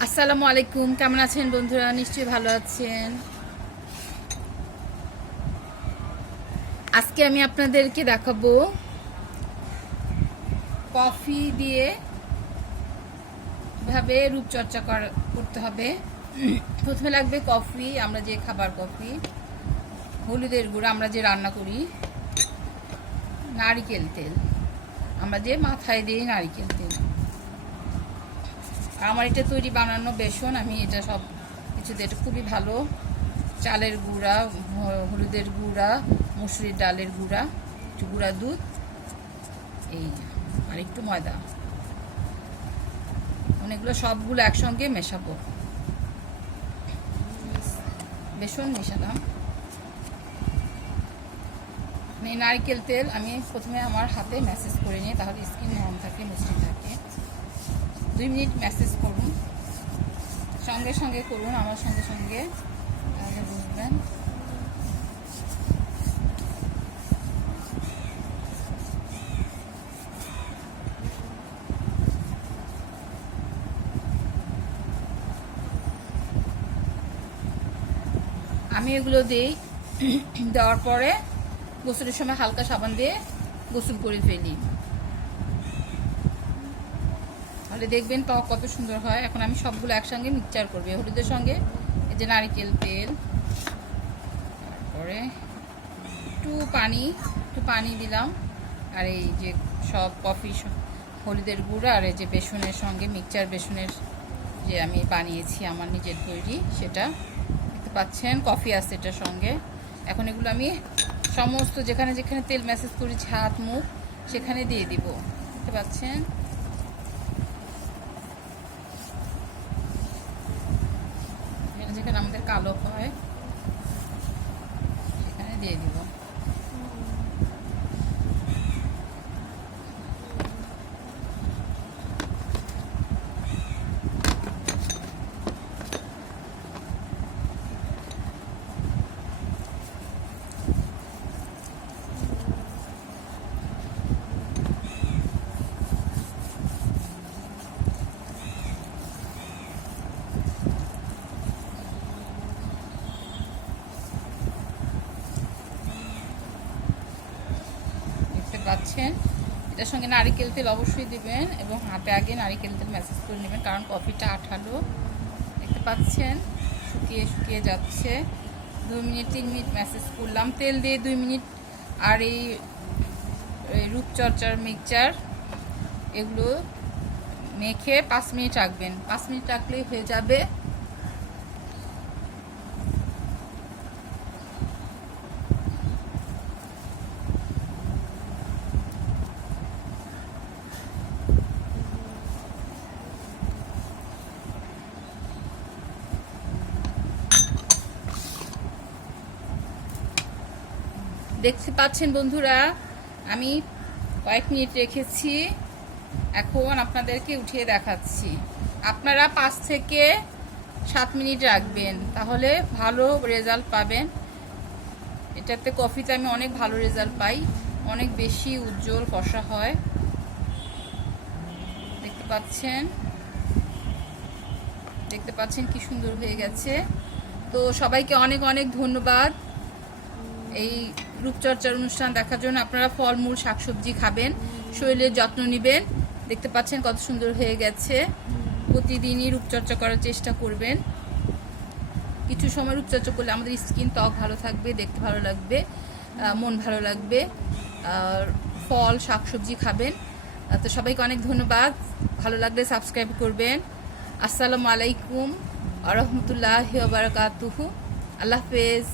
আসসালামু আলাইকুম, কেমন আছেন বন্ধুরা? নিশ্চয়ই ভালো আছেন। আজকে আমি আপনাদেরকে দেখাবো কফি দিয়ে ভাবে রূপচর্চা কর- করতে হবে। প্রথমে লাগবে কফি, আমরা যে খাবার কফি, হলুদের গুঁড়ো আমরা যে রান্না করি, নারিকেল তেল। আমরা যে মাথায় দিই নারিকেল তেল। আমার এটা তৈরি বানানো বেসন, আমি এটা সব কিছু এটা খুবই ভালো। চালের গুঁড়া হলুদের গুঁড়া, মুসুরির ডালের গুঁড়া, একটু গুঁড়া দুধ, এই আর একটু ময়দা। অনেকগুলো সবগুলো একসঙ্গে মেশাবো। বেসন মেশালাম। নারকেল তেল, আমি প্রথমে আমার হাতে ম্যাসেজ করে নিই, তাহলে স্কিন নরম থাকে মসৃণ থাকে দুই মিনিট মেসেজ করুন। সঙ্গে সঙ্গে করুন, আমার সঙ্গে সঙ্গে। তাহলে বুঝবেন। আমি এগুলো দিই, দেওয়ার পরে গোসলের সময় হালকা সাবান দিয়ে গোসল করে ফেলি। তাহলে দেখবেন ত্বক কত সুন্দর হয়। এখন আমি সবগুলো একসঙ্গে মিক্সচার করব। হলুদের সঙ্গে এই যে নারিকেল তেল, তারপরে একটু পানি একটু পানি দিলাম। আর এই যে সব কফি হলুদের গুঁড়ো আর এই যে বেসনের সঙ্গে মিক্সচার বেসনের যে আমি বানিয়েছি, আমার নিজের তৈরি, সেটা দেখতে পাচ্ছেন, কফি আছে এটার সঙ্গে। এখন এগুলো আমি সমস্ত যেখানে যেখানে তেল ম্যাসেজ করেছি, হাত, মুখ, সেখানে দিয়ে দিব। দেখতে পাচ্ছেন যেখানে যেখানে আমাদের কালো হয়। এখানে দিয়ে দিব দেখতে পাচ্ছেন। এটার সঙ্গে নারিকেল তেল অবশ্যই দিবেন এবং হাতে আগে নারিকেল তেল ম্যাসেজ করে নেবেন, কারণ কফিটা আঠালো। দেখতে পাচ্ছেন, শুকিয়ে শুকিয়ে যাচ্ছে। দুই মিনিট, তিন মিনিট ম্যাসেজ করলাম। তেল দিয়ে দুই মিনিট আর এই রূপচর্চার মিক্সচার, এগুলো মেখে পাঁচ মিনিট রাখবেন। পাঁচ মিনিট রাখলেই হয়ে যাবে। দেখতে পাচ্ছেন বন্ধুরা, আমি কয়েক মিনিট রেখেছি। এখন আপনাদেরকে উঠিয়ে দেখাচ্ছি। আপনারা পাঁচ থেকে সাত মিনিট রাখবেন, তাহলে ভালো রেজাল্ট পাবেন। এটাতে কফিতে আমি অনেক ভালো রেজাল্ট পাই, অনেক বেশি উজ্জ্বল কষা হয়। দেখতে পাচ্ছেন? দেখতে পাচ্ছেন কি সুন্দর হয়ে গেছে। তো সবাইকে অনেক অনেক ধন্যবাদ। এই রূপচর্চার অনুষ্ঠান দেখার জন্য আপনারা ফলমূল, শাকসবজি খাবেন, শরীরের যত্ন নেবেন। দেখতে পাচ্ছেন কত সুন্দর হয়ে গেছে। প্রতিদিনই রূপচর্চা করার চেষ্টা করবেন। কিছু সময় রূপচর্চা করলে আমাদের স্কিন ত্বক ভালো থাকবে, দেখতে ভালো লাগবে মন ভালো লাগবে। আর ফল, শাকসবজি খাবেন। তো সবাইকে অনেক ধন্যবাদ। ভালো লাগলে সাবস্ক্রাইব করবেন। আসসালামু আলাইকুম। আ রহমতুল্লাহ বারকাতুহু। আল্লাহ হাফেজ।